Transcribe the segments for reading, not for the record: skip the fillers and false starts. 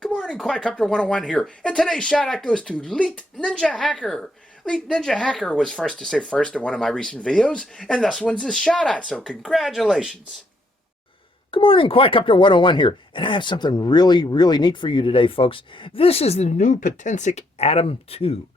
Good morning, Quadcopter 101 here, and today's shout out goes to Leet Ninja Hacker. Leet Ninja Hacker was first to say first in one of my recent videos, and thus wins this shout out, so congratulations. Good morning, Quadcopter 101 here, and I have something really neat for you today, folks. This is the new Potensic Atom 2.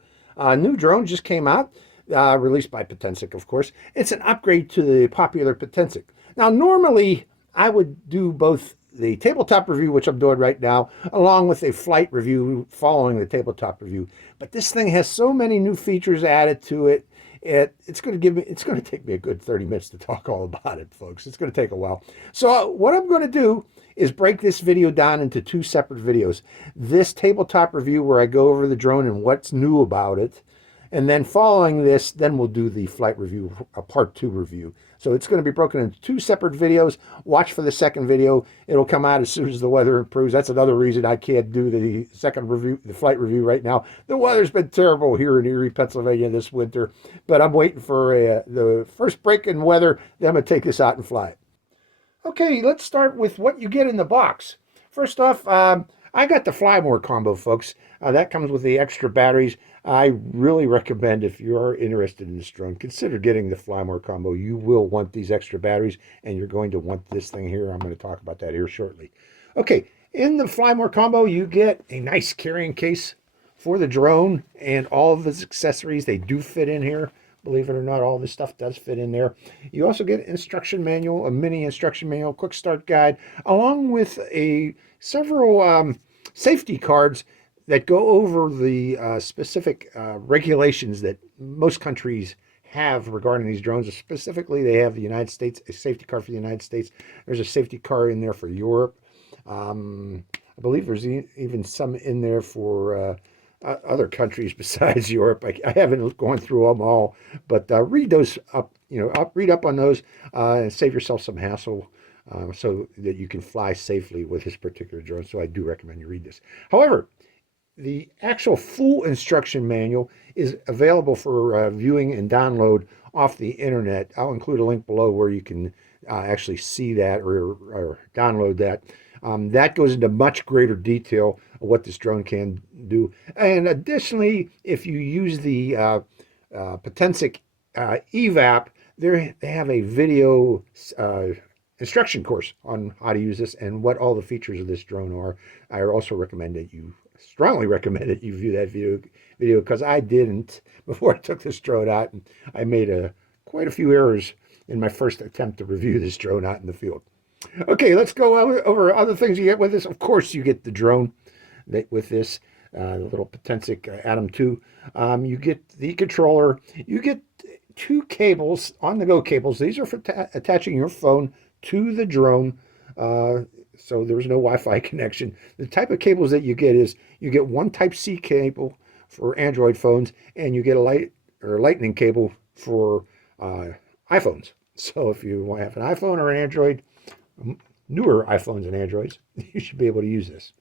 New drone just came out, released by Potensic, of course. It's an upgrade to the popular Potensic. Now, normally, I would do both the tabletop review, which I'm doing right now, along with a flight review following the tabletop review. But this thing has so many new features added to it. It's going to take me a good 30 minutes to talk all about it, folks. It's going to take a while. So what I'm going to do is break this video down into two separate videos. This tabletop review where I go over the drone and what's new about it. And then following this, then we'll do the flight review, a part 2 review. So it's going to be broken into two separate videos. Watch for the second video. It'll come out as soon as the weather improves. That's another reason I can't do the second review, the flight review right now. The weather's been terrible here in Erie, Pennsylvania this winter, but I'm waiting for the first break in weather. Then I'm going to take this out and fly it. Okay, let's start with what you get in the box. First off, I got the Fly More combo, folks. That comes with the extra batteries. I really recommend, if you are interested in this drone, consider getting the Fly More combo. You will want these extra batteries, and you're going to want this thing here. I'm going to talk about that here shortly. Okay, in the Fly More combo, you get a nice carrying case for the drone and all of its accessories. They do fit in here. Believe it or not, all this stuff does fit in there. You also get an instruction manual, a mini instruction manual, quick start guide, along with several safety cards that go over the specific regulations that most countries have regarding these drones. Specifically, they have the United States, a safety card for the United States. There's a safety card in there for Europe. I believe there's even some in there for other countries besides Europe. I haven't gone through them all, but read those up. Read up on those and save yourself some hassle. So that you can fly safely with this particular drone. So I do recommend you read this. However, the actual full instruction manual is available for viewing and download off the internet. I'll include a link below where you can actually see that or download that. That goes into much greater detail of what this drone can do. And additionally, if you use the Potensic EVAP, they have a video instruction course on how to use this and what all the features of this drone are. I also strongly recommend that you view that video because I didn't before I took this drone out, and I made quite a few errors in my first attempt to review this drone out in the field. Okay, let's go over other things you get with this. Of course, you get the drone with this, the little Potensic Atom 2. You get the controller. You get two cables, on-the-go cables. These are for attaching your phone to the drone, so there's no Wi-Fi connection. The type of cables that you get is you get one Type-C cable for Android phones, and you get a Lightning cable for iPhones. So if you have an iPhone or an Android, newer iPhones and Androids, you should be able to use this.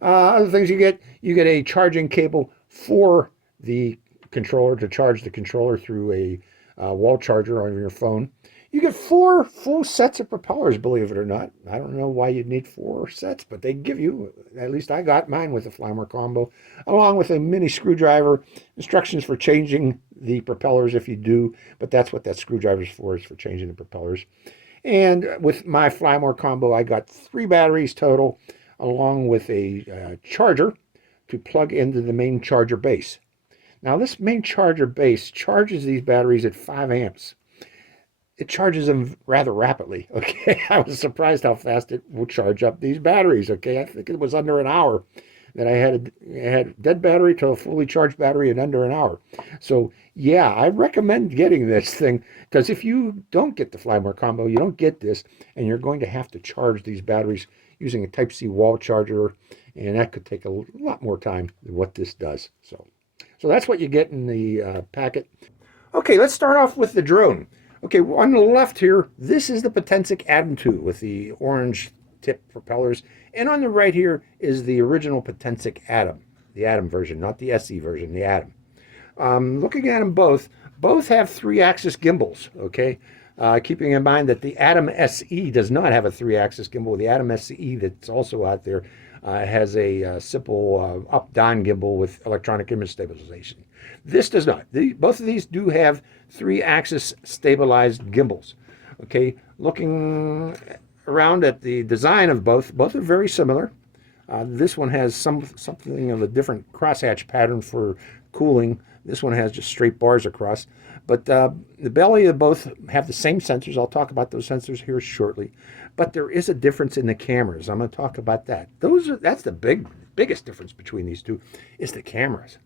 Other things you get a charging cable for the controller to charge the controller through a wall charger on your phone. You get 4 full sets of propellers, believe it or not. I don't know why you'd need 4 sets, but they give you, at least I got mine with the Fly More combo, along with a mini screwdriver, instructions for changing the propellers if you do, but that's what that screwdriver is for changing the propellers. And with my Fly More combo, I got 3 batteries total, along with a charger to plug into the main charger base. Now, this main charger base charges these batteries at 5 amps. It charges them rather rapidly, okay? I was surprised how fast it will charge up these batteries, okay? I think it was under an hour that I had a dead battery to a fully charged battery in under an hour. So, yeah, I recommend getting this thing, because if you don't get the Fly More combo, you don't get this, and you're going to have to charge these batteries using a Type-C wall charger, and that could take a lot more time than what this does. So that's what you get in the packet. Okay, let's start off with the drone. Okay, on the left here, this is the Potensic Atom 2 with the orange tip propellers. And on the right here is the original Potensic Atom, the Atom version, not the SE version, the Atom. Looking at them both have 3-axis gimbals, okay? Keeping in mind that the Atom SE does not have a 3-axis gimbal. The Atom SE that's also out there It has a simple up-down gimbal with electronic image stabilization. This does not. Both of these do have 3-axis stabilized gimbals. Okay, looking around at the design of both are very similar. This one has something of a different crosshatch pattern for cooling. This one has just straight bars across. But the belly of both have the same sensors. I'll talk about those sensors here shortly. But there is a difference in the cameras. I'm going to talk about that. That's the biggest difference between these two is the cameras.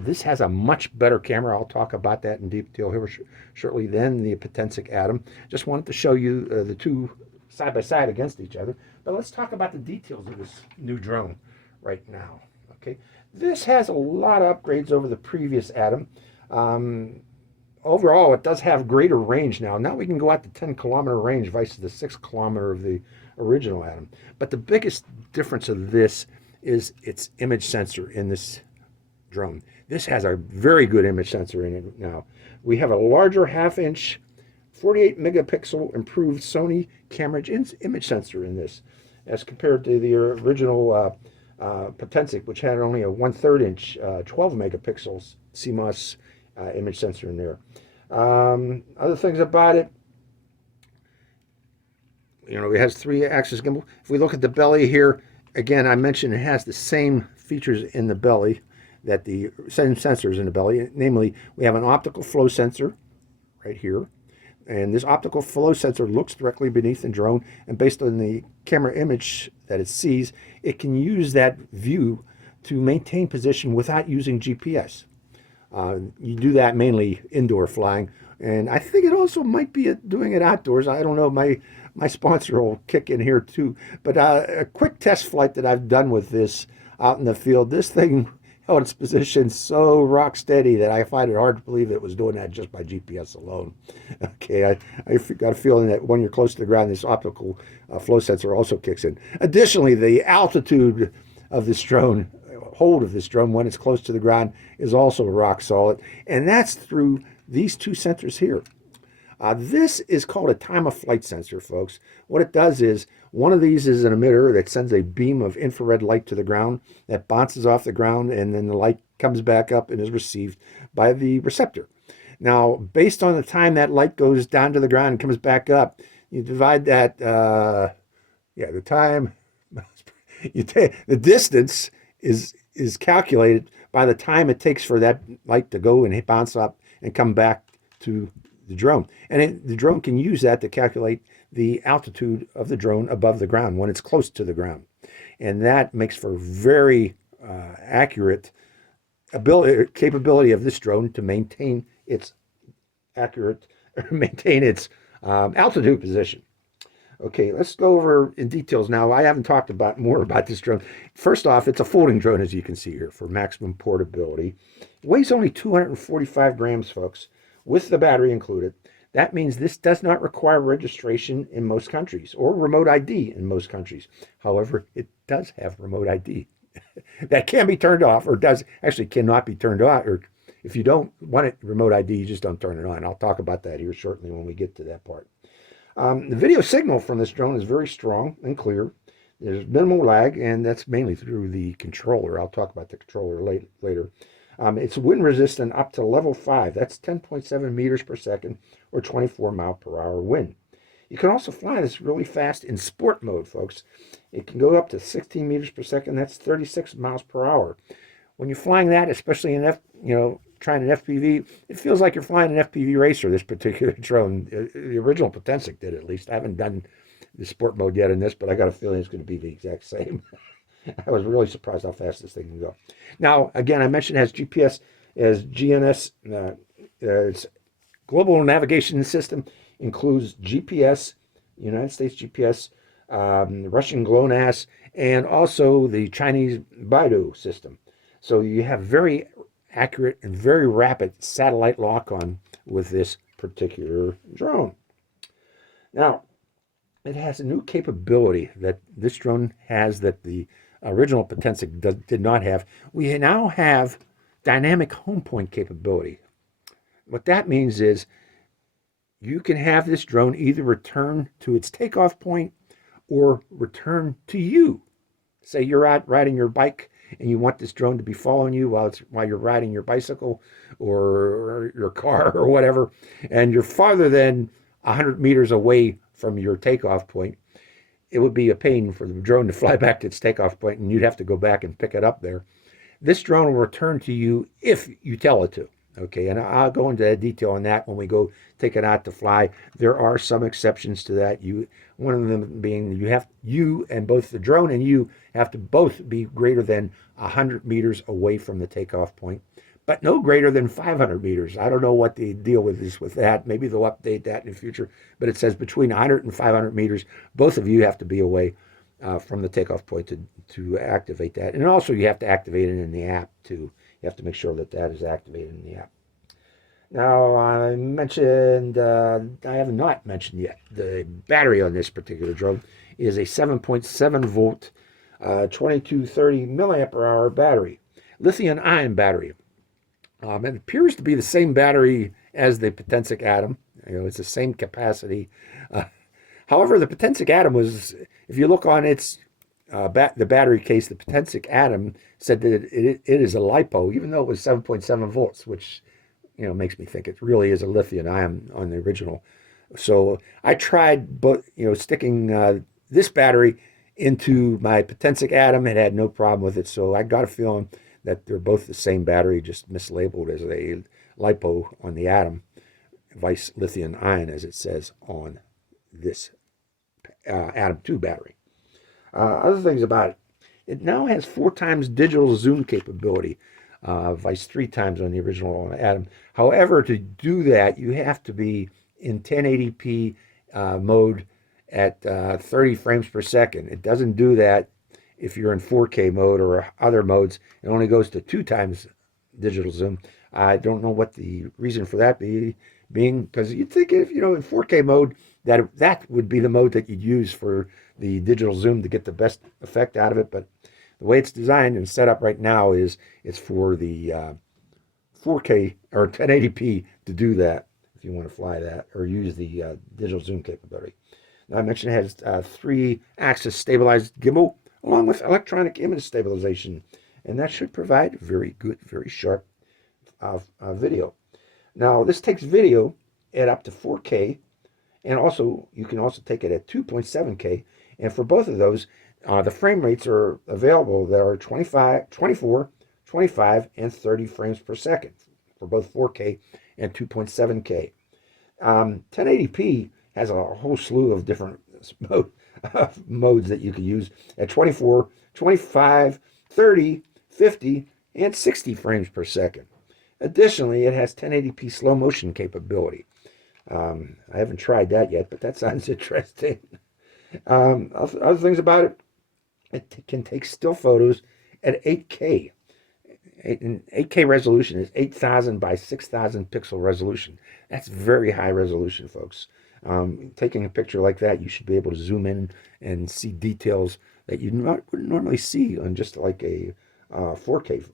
This has a much better camera. I'll talk about that in detail here shortly than the Potensic Atom. Just wanted to show you the two side by side against each other. But let's talk about the details of this new drone right now. Okay, this has a lot of upgrades over the previous Atom. Overall, it does have greater range now. Now we can go out to 10-kilometer range versus the 6-kilometer of the original Atom. But the biggest difference of this is its image sensor in this drone. This has a very good image sensor in it now. We have a larger half-inch 48 megapixel improved Sony camera image sensor in this as compared to the original Potensic, which had only a 1/3 inch 12 megapixels CMOS image sensor in there. Other things about it, it has 3-axis gimbal. If we look at the belly here, again, I mentioned it has the same features in the belly that the same sensors in the belly. Namely, we have an optical flow sensor right here. And this optical flow sensor looks directly beneath the drone, and based on the camera image that it sees, it can use that view to maintain position without using GPS. You do that mainly indoor flying, and I think it also might be doing it outdoors. I don't know, my sponsor will kick in here too. But a quick test flight that I've done with this out in the field, this thing held its position so rock steady that I find it hard to believe it was doing that just by GPS alone. Okay, I got a feeling that when you're close to the ground, this optical flow sensor also kicks in. Additionally, the altitude of this drone, hold of this drone when it's close to the ground, is also rock solid, and that's through these two sensors here. This is called a time of flight sensor, folks. What it does is, one of these is an emitter that sends a beam of infrared light to the ground that bounces off the ground, and then the light comes back up and is received by the receptor. Now, based on the time that light goes down to the ground and comes back up, you divide that, the time, the distance is calculated by the time it takes for that light to go and bounce up and come back to the drone. And the drone can use that to calculate the altitude of the drone above the ground when it's close to the ground. And that makes for very accurate capability of this drone to maintain its altitude position. Okay, let's go over in details now. I haven't talked more about this drone. First off, it's a folding drone, as you can see here, for maximum portability. It weighs only 245 grams, folks, with the battery included. That means this does not require registration in most countries or remote ID in most countries. However, it does have remote ID that can be turned off, or cannot be turned on. Or if you don't want it remote ID, you just don't turn it on. I'll talk about that here shortly when we get to that part. The video signal from this drone is very strong and clear. There's minimal lag, and that's mainly through the controller. I'll talk about the controller later. It's wind resistant up to level 5. That's 10.7 meters per second, or 24 mile per hour wind. You can also fly this really fast in sport mode, folks. It can go up to 16 meters per second. That's 36 miles per hour. When you're flying that, especially in trying an FPV, it feels like you're flying an FPV racer, this particular drone. The original Potensic did, at least. I haven't done the sport mode yet in this, but I got a feeling it's going to be the exact same. I was really surprised how fast this thing can go. Now, again, I mentioned it has GPS, as GNS, its global navigation system includes GPS, United States GPS, Russian GLONASS, and also the Chinese Baidu system. So you have very accurate and very rapid satellite lock-on with this particular drone. Now, it has a new capability that this drone has that the original Potensic did not have. We now have dynamic homepoint capability. What that means is you can have this drone either return to its takeoff point or return to you say you're out riding your bike and you want this drone to be following you while you're riding your bicycle or your car or whatever, and you're farther than 100 meters away from your takeoff point, it would be a pain for the drone to fly back to its takeoff point, and you'd have to go back and pick it up there. This drone will return to you if you tell it to. Okay, and I'll go into detail on that when we go take it out to fly. There are some exceptions to that. One of them being you and both the drone and you have to both be greater than 100 meters away from the takeoff point, but no greater than 500 meters. I don't know what the deal is with that. Maybe they'll update that in the future, but it says between 100 and 500 meters, both of you have to be away from the takeoff point to activate that. And also you have to activate it in the app too. You have to make sure that is activated in the app. Now, I have not mentioned yet, the battery on this particular drone is a 7.7 volt, 2230 milliamp hour battery, lithium ion battery. It appears to be the same battery as the Potensic Atom. It's the same capacity. However, the Potensic Atom was, if you look on its the battery case, the Potensic Atom said that it is a LiPo, even though it was 7.7 volts, which makes me think it really is a lithium ion on the original. So I tried, sticking this battery into my Potensic Atom and had no problem with it. So I got a feeling that they're both the same battery, just mislabeled as a LiPo on the Atom, vice lithium ion as it says on this Atom 2 battery. Other things about it, it now has 4 times digital zoom capability. Vice 3 times on the original Atom. However, to do that, you have to be in 1080p mode at 30 frames per second. It doesn't do that if you're in 4K mode or other modes. It only goes to 2 times digital zoom. I don't know what the reason for that being, because you'd think if in 4K mode that would be the mode that you'd use for the digital zoom to get the best effect out of it, but the way it's designed and set up right now is it's for the 4K or 1080p to do that if you want to fly that or use the digital zoom capability. Now I mentioned it has 3-axis stabilized gimbal along with electronic image stabilization, and that should provide very good, very sharp video. Now this takes video at up to 4K, and also you can also take it at 2.7K, and for both of those, the frame rates are available that are 25, 24, 25, and 30 frames per second for both 4K and 2.7K. 1080p has a whole slew of different modes that you can use at 24, 25, 30, 50, and 60 frames per second. Additionally, it has 1080p slow motion capability. I haven't tried that yet, but that sounds interesting. Other things about it, it can take still photos at 8K. 8K resolution is 8,000 by 6,000 pixel resolution. That's very high resolution, folks. Taking a picture like that, you should be able to zoom in and see details that you wouldn't normally see on just like a 4K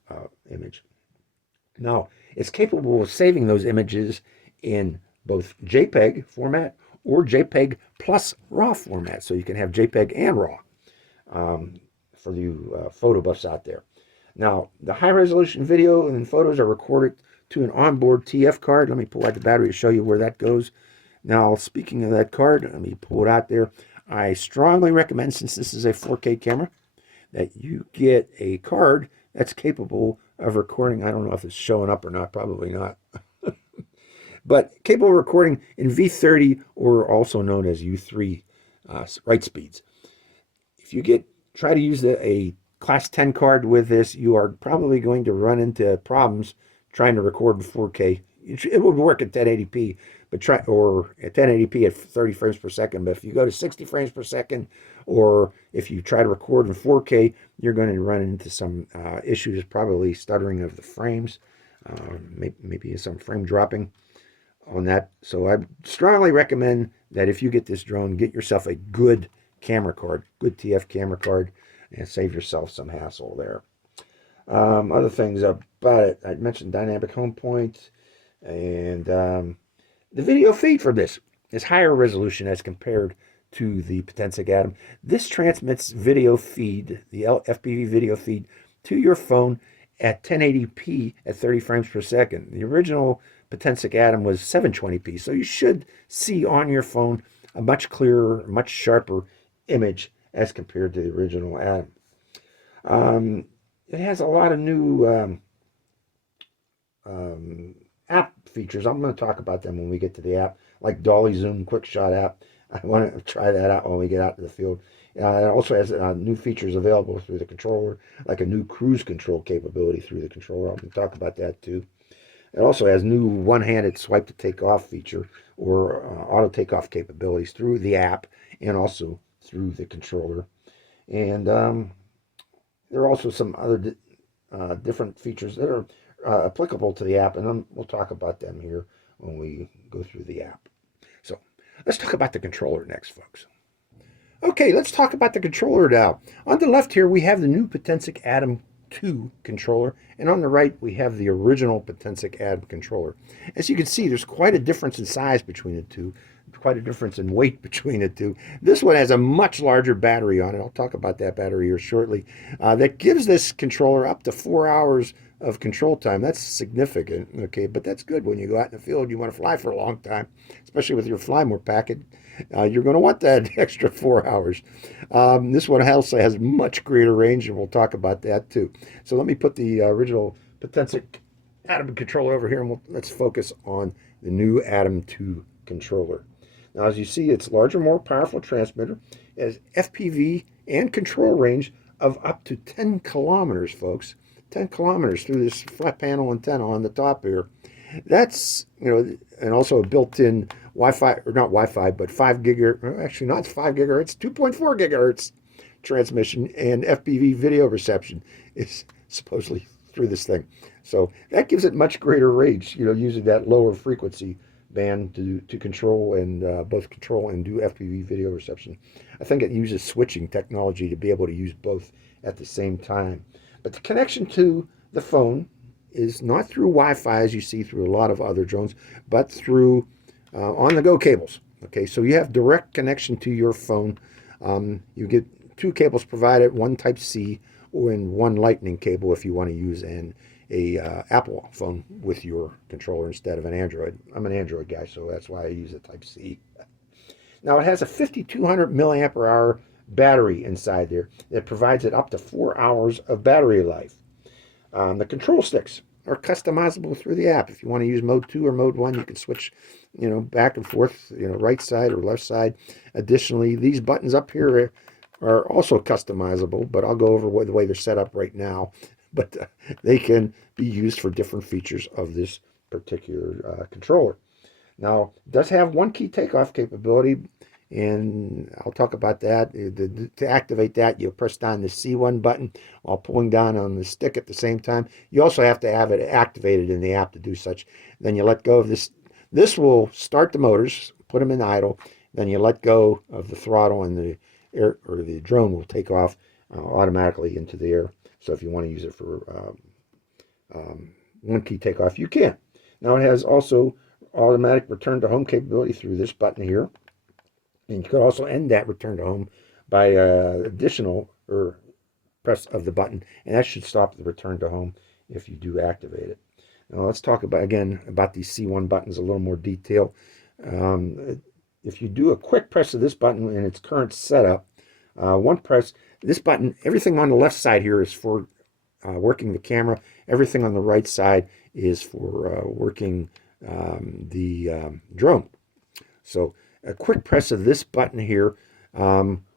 image. Now, it's capable of saving those images in both JPEG format or JPEG plus RAW format, so you can have JPEG and RAW for you photo buffs out there. Now, the high-resolution video and photos are recorded to an onboard TF card. Let me pull out the battery to show you where that goes. Now, speaking of that card, let me pull it out there. I strongly recommend, since this is a 4K camera, that you get a card that's capable of recording. I don't know if it's showing up or not, probably not. But capable of recording in V30, or also known as U3 write speeds. If you try to use a Class 10 card with this, you are probably going to run into problems trying to record in 4K. It would work at 1080p, or at 1080p at 30 frames per second. But if you go to 60 frames per second, or if you try to record in 4K, you're going to run into some issues, probably stuttering of the frames, maybe some frame dropping on that. So I strongly recommend that if you get this drone, get yourself a good camera card, good TF camera card, and save yourself some hassle there. Other things about it, I mentioned dynamic homepoint, and the video feed for this is higher resolution as compared to the Potensic Atom. This transmits video feed, the FPV video feed, to your phone at 1080p at 30 frames per second. The original Potensic Atom was 720p, so you should see on your phone a much clearer, much sharper image as compared to the original Atom. It has a lot of new app features. I'm going to talk about them when we get to the app, like Dolly Zoom Quickshot app. I want to try that out when we get out to the field. It also has new features available through the controller, like a new cruise control capability through the controller. I'm going to talk about that too. It also has new one-handed swipe to take off feature or auto takeoff capabilities through the app and also through the controller. And there are also some other different features that are applicable to the app, and we'll talk about them here when we go through the app. So let's talk about the controller next, folks. Okay, let's talk about the controller now. On the left here, we have the new Potensic Atom 2 controller, and on the right, we have the original Potensic Atom controller. As you can see, there's quite a difference in size between the two, quite a difference in weight between the two. This one has a much larger battery on it. I'll talk about that battery here shortly. That gives this controller up to 4 hours of control time. That's significant, okay, but that's good when you go out in the field. You want to fly for a long time, especially with your fly more packet. You're going to want that extra 4 hours. This one also has much greater range, and we'll talk about that too. So let me put the original Potensic Atom controller over here, and let's focus on the new Atom 2 controller. Now, as you see, it's larger, more powerful transmitter. It has FPV and control range of up to 10 kilometers, folks. 10 kilometers through this flat panel antenna on the top here. That's, and also a built-in Wi-Fi, or not Wi-Fi, but 5 gigahertz, actually not 5 gigahertz, 2.4 gigahertz transmission and FPV video reception is supposedly through this thing. So that gives it much greater range, using that lower frequency band to control and both control and do FPV video reception. I think it uses switching technology to be able to use both at the same time. But the connection to the phone is not through Wi-Fi, as you see through a lot of other drones, but through on-the-go cables. Okay, so you have direct connection to your phone. You get 2 cables provided, one Type-C or in one Lightning cable if you want to use a Apple phone with your controller instead of an Android. I'm an Android guy, so that's why I use a Type-C. Now, it has a 5,200 milliampere hour battery inside there that provides it up to 4 hours of battery life. The control sticks are customizable through the app. If you want to use mode 2 or mode 1, you can switch, back and forth, right side or left side. Additionally, these buttons up here are also customizable, but I'll go over the way they're set up right now. But they can be used for different features of this particular controller. Now, it does have one key takeoff capability, and I'll talk about that. To activate that, you press down the C1 button while pulling down on the stick at the same time. You also have to have it activated in the app to do such. Then you let go of this. This will start the motors, put them in idle. Then you let go of the throttle, and the air or the drone will take off automatically into the air. So if you want to use it for one key takeoff, you can. Now, it has also automatic return to home capability through this button here. And you could also end that return to home by additional press of the button, and that should stop the return to home if you do activate it. Now let's talk about these C1 buttons a little more detail. If you do a quick press of this button in its current setup, one press, this button, everything on the left side here is for working the camera. Everything on the right side is for working the drone. So a quick press of this button here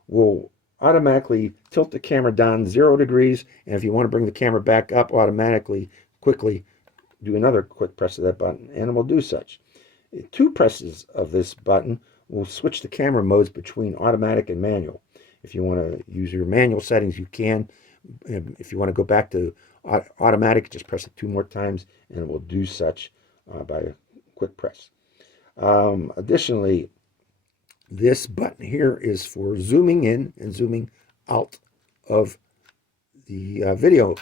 will automatically tilt the camera down 0 degrees, and if you want to bring the camera back up automatically, quickly do another quick press of that button, and it will do such. 2 presses of this button will switch the camera modes between automatic and manual. If you want to use your manual settings, you can. If you want to go back to automatic, just press it 2 more times, and it will do such by a quick press. Additionally, this button here is for zooming in and zooming out of the video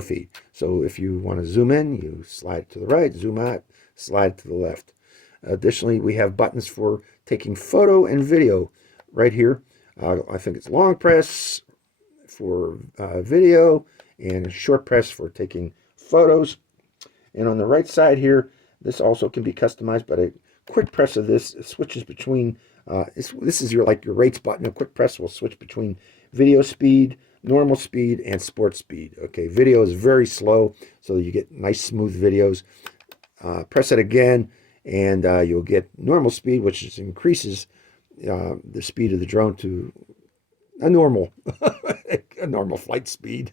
feed. So if you want to zoom in, you slide to the right, zoom out, slide to the left. Additionally, we have buttons for taking photo and video right here. I think it's long press for video and short press for taking photos. And on the right side here, this also can be customized, but a quick press of this switches between, this is your rates button. A quick press will switch between video speed, normal speed, and sports speed. Okay, video is very slow, so you get nice smooth videos. Press it again, and you'll get normal speed, which increases the speed of the drone to a normal a normal flight speed.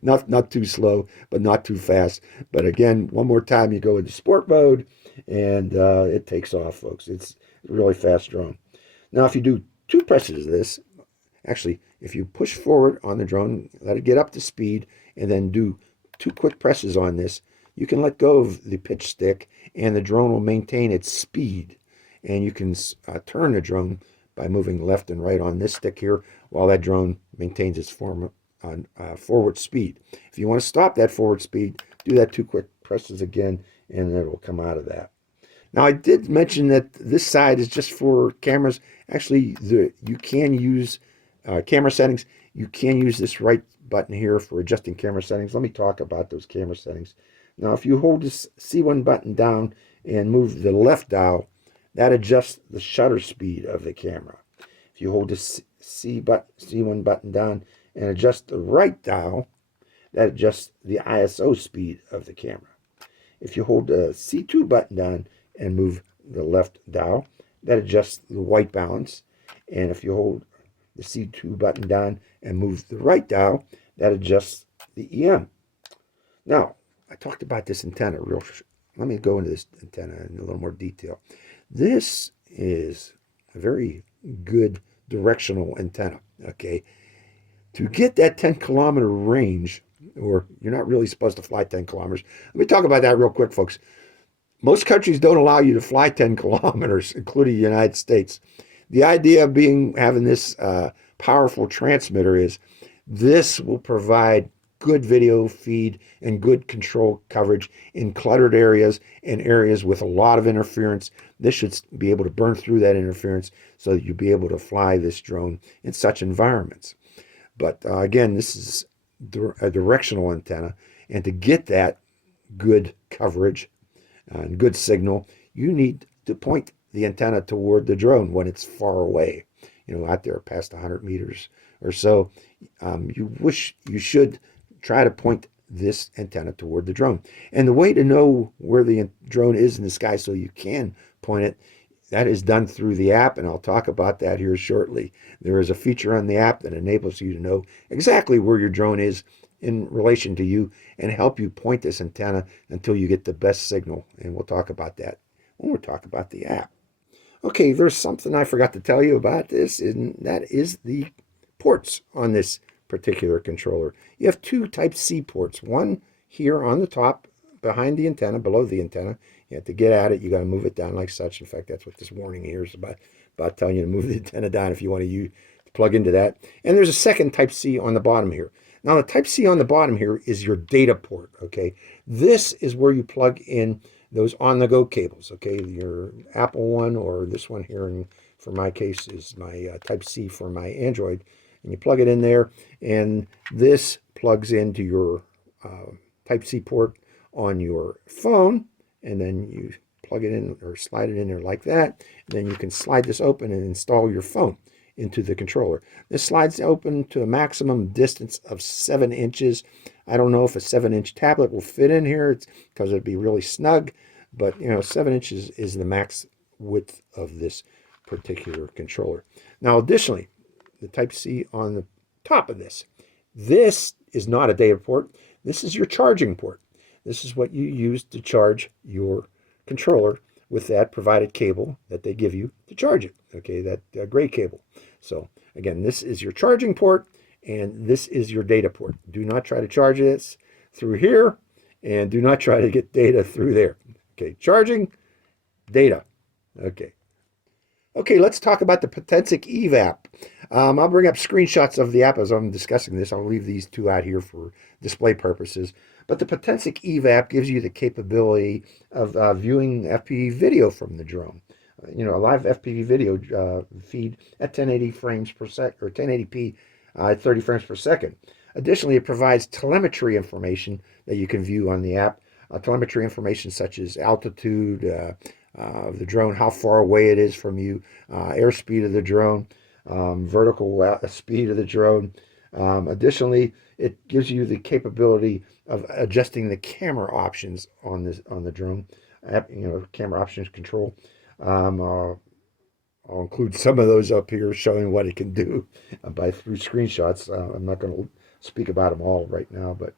Not too slow, but not too fast. But again, one more time, you go into sport mode, and it takes off, folks. It's a really fast drone. Now, if you do 2 presses of this, actually, if you push forward on the drone, let it get up to speed, and then do 2 quick presses on this, you can let go of the pitch stick, and the drone will maintain its speed. And you can turn the drone by moving left and right on this stick here, while that drone maintains its forward speed. If you want to stop that forward speed, do that 2 quick presses again, and it will come out of that. Now, I did mention that this side is just for cameras. Actually, you can use camera settings. You can use this right button here for adjusting camera settings. Let me talk about those camera settings. Now, if you hold this C1 button down and move the left dial, that adjusts the shutter speed of the camera. If you hold the C1 button down and adjust the right dial, that adjusts the ISO speed of the camera. If you hold the C2 button down and move the left dial, that adjusts the white balance. And if you hold the C2 button down and move the right dial, that adjusts the EM. Now, I talked about this antenna let me go into this antenna in a little more detail. This is a very good directional antenna, okay? To get that 10-kilometer range, or you're not really supposed to fly 10 kilometers. Let me talk about that real quick, folks. Most countries don't allow you to fly 10 kilometers, including the United States. The idea of having this powerful transmitter is this will provide good video feed and good control coverage in cluttered areas and areas with a lot of interference. This should be able to burn through that interference so that you'll be able to fly this drone in such environments. But again, this is a directional antenna, and to get that good coverage and good signal, you need to point the antenna toward the drone when it's far away, out there past 100 meters or so. You should try to point this antenna toward the drone. And the way to know where the drone is in the sky so you can point it, that is done through the app, and I'll talk about that here shortly. There is a feature on the app that enables you to know exactly where your drone is in relation to you and help you point this antenna until you get the best signal. And we'll talk about that when we talk about the app. Okay, there's something I forgot to tell you about this, and that is the ports on this particular controller. You have 2 Type-C ports, one here on the top behind the antenna, below the antenna. You have to get at it, you got to move it down like such. In fact, that's what this warning here is about telling you to move the antenna down if you want to plug into that. And there's a second Type-C on the bottom here. Now, the Type-C on the bottom here is your data port, okay? This is where you plug in those on-the-go cables, okay? Your Apple one, or this one here, and for my case is my Type-C for my Android. And you plug it in there, and this plugs into your Type-C port on your phone, and then you plug it in or slide it in there like that. And then you can slide this open and install your phone into the controller. This slides open to a maximum distance of 7 inches. I don't know if a 7-inch tablet will fit in here because it'd be really snug, but 7 inches is the max width of this particular controller. Now, additionally, the Type-C on the top of this. This is not a data port. This is your charging port. This is what you use to charge your controller with that provided cable that they give you to charge it, okay, that gray cable. So again, this is your charging port, and this is your data port. Do not try to charge this through here, and do not try to get data through there. Okay, charging, data. Okay, let's talk about the Potensic Eve app. I'll bring up screenshots of the app as I'm discussing this. I'll leave these 2 out here for display purposes. But the Potensic Eve app gives you the capability of viewing FPV video from the drone. a live FPV video feed at 1080 frames per second, or 1080p at 30 frames per second. Additionally, it provides telemetry information that you can view on the app. Telemetry information such as altitude of the drone, how far away it is from you, airspeed of the drone, vertical speed of the drone. Additionally, it gives you the capability of adjusting the camera options on the drone. Camera options control. I'll include some of those up here showing what it can do through screenshots. I'm not going to speak about them all right now, but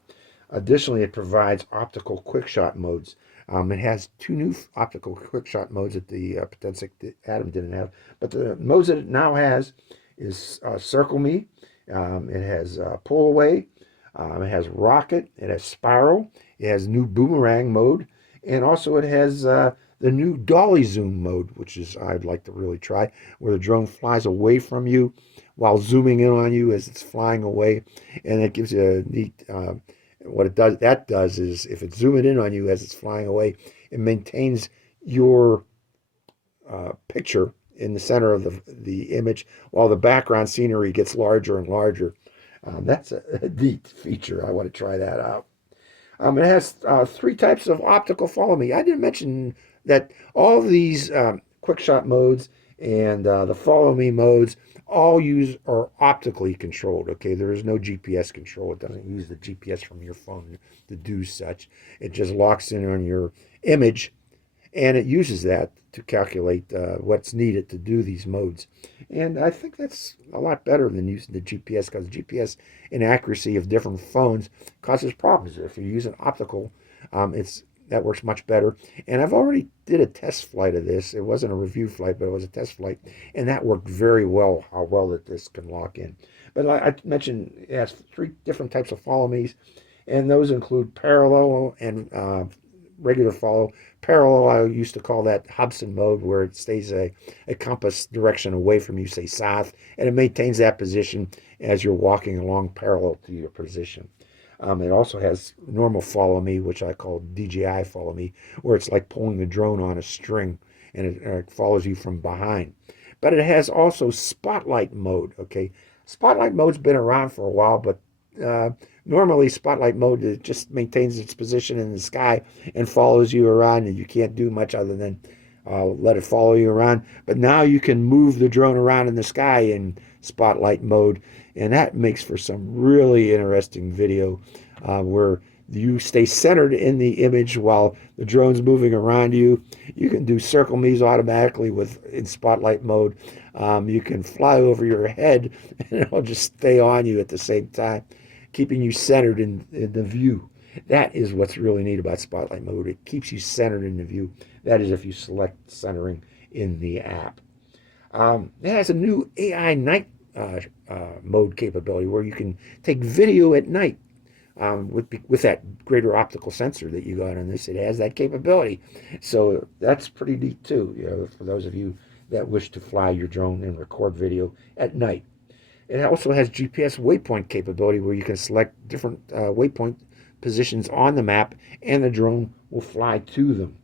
additionally, it provides optical quickshot modes. It has 2 new optical quickshot modes that the Potensic Atom didn't have, but the modes that it now has is Circle Me. It has Pull Away. It has Rocket. It has Spiral. It has new Boomerang mode, and also it has the new Dolly Zoom mode, which is I'd like to really try, where the drone flies away from you while zooming in on you as it's flying away, and it gives you a neat. What it does is if it's zooming in on you as it's flying away, it maintains your picture in the center of the image while the background scenery gets larger and larger. That's a neat feature. I want to try that out. It has 3 types of optical follow me. I didn't mention that all of these quick shot modes and the follow me modes all are optically controlled. Okay, there is no GPS control. It doesn't use the GPS from your phone to do such. It just locks in on your image, and it uses that to calculate what's needed to do these modes. And I think that's a lot better than using the GPS, because GPS inaccuracy of different phones causes problems. If you're using optical, that works much better. And I've already did a test flight of this. It wasn't a review flight, but it was a test flight, and that worked very well, how well that this can lock in. But like I mentioned, it has 3 different types of follow me's, and those include parallel and regular follow. Parallel, I used to call that Hobson mode, where it stays a compass direction away from you, say south, and it maintains that position as you're walking along parallel to your position. It also has normal follow me, which I call DJI follow me, where it's like pulling the drone on a string, and it follows you from behind. But it has also spotlight mode. Okay, spotlight mode's been around for a while, but normally spotlight mode, it just maintains its position in the sky and follows you around, and you can't do much other than let it follow you around. But now you can move the drone around in the sky in spotlight mode, and that makes for some really interesting video where you stay centered in the image while the drone's moving around you. You can do circle me's automatically in spotlight mode. You can fly over your head, and it'll just stay on you at the same time, keeping you centered in the view. That is what's really neat about spotlight mode. It keeps you centered in the view. That is if you select centering in the app. It has a new AI night mode capability, where you can take video at night with that greater optical sensor that you got on this. It has that capability, so that's pretty neat too. For those of you that wish to fly your drone and record video at night. It also has GPS waypoint capability, where you can select different waypoint positions on the map, and the drone will fly to them.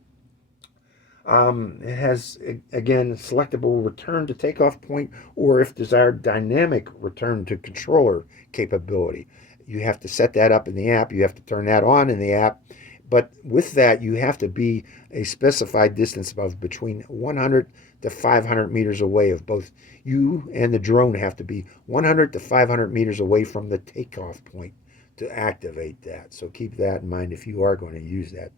It has, again, selectable return to takeoff point, or if desired, dynamic return to controller capability. You have to set that up in the app. You have to turn that on in the app. But with that, you have to be a specified distance of between 100 to 500 meters away of both you and the drone. Have to be 100 to 500 meters away from the takeoff point to activate that. So keep that in mind if you are going to use that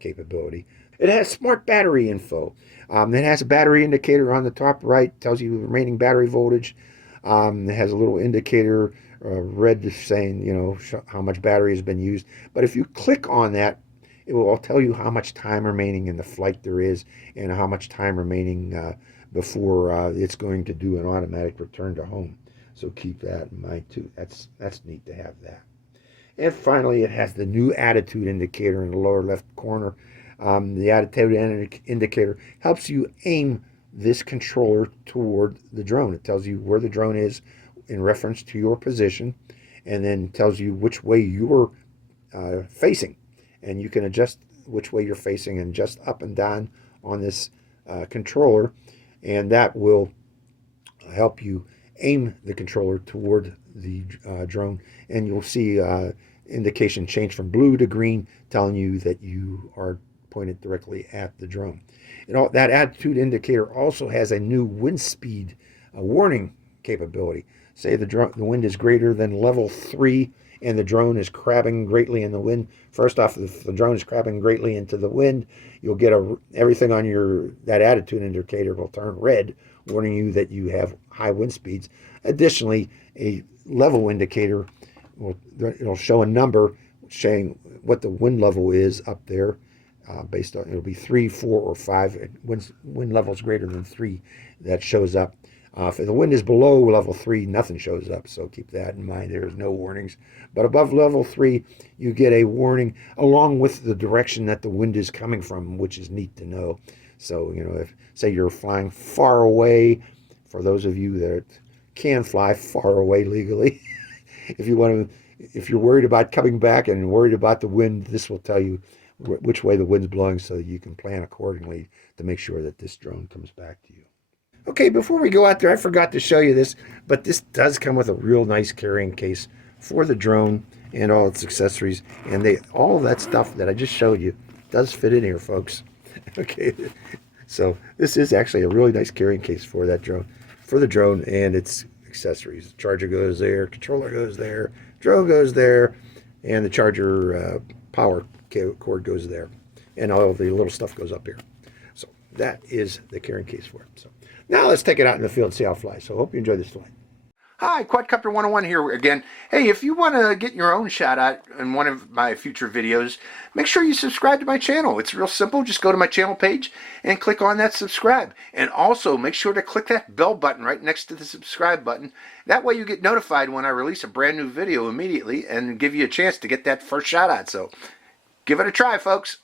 capability. It has smart battery info. It has a battery indicator on the top right, tells you the remaining battery voltage. It has a little indicator, red, saying how much battery has been used. But if you click on that, it will all tell you how much time remaining in the flight there is, and how much time remaining before it's going to do an automatic return to home. So keep that in mind too. That's neat to have that. And finally, it has the new attitude indicator in the lower left corner. The attitude indicator helps you aim this controller toward the drone. It tells you where the drone is in reference to your position, and then tells you which way you're facing. And you can adjust which way you're facing, and just up and down on this controller, and that will help you aim the controller toward the drone, and you'll see indication change from blue to green, telling you that you are pointed directly at the drone. That attitude indicator also has a new wind speed warning capability. Say the wind is greater than level 3 and the drone is crabbing greatly in the wind. First off, if the drone is crabbing greatly into the wind, you'll get everything on that attitude indicator will turn red, warning you that you have high wind speeds. Additionally, a level indicator it'll show a number saying what the wind level is up there. Based on, it'll be 3, 4, or 5. Wind levels greater than 3 that shows up. If the wind is below level 3, nothing shows up, so keep that in mind. There's no warnings. But above level 3, you get a warning along with the direction that the wind is coming from, which is neat to know. So, if, say, you're flying far away, for those of you that can fly far away legally, if you're worried about coming back and worried about the wind, this will tell you which way the wind's blowing so you can plan accordingly to make sure that this drone comes back to you. Okay, before we go out there, I forgot to show you this, but this does come with a real nice carrying case for the drone and all its accessories, and all of that stuff that I just showed you does fit in here, folks. Okay, so this is actually a really nice carrying case for the drone and its accessories. The charger goes there, controller goes there, drone goes there, and the charger power cord goes there, and all of the little stuff goes up here. So that is the carrying case for it. So now let's take it out in the field and see how it flies. So I hope you enjoy this flight. Hi, Quadcopter 101 here again. Hey, if you want to get your own shout out in one of my future videos, make sure you subscribe to my channel. It's real simple. Just go to my channel page and click on that subscribe. And also make sure to click that bell button right next to the subscribe button. That way you get notified when I release a brand new video immediately and give you a chance to get that first shout out. So give it a try, folks.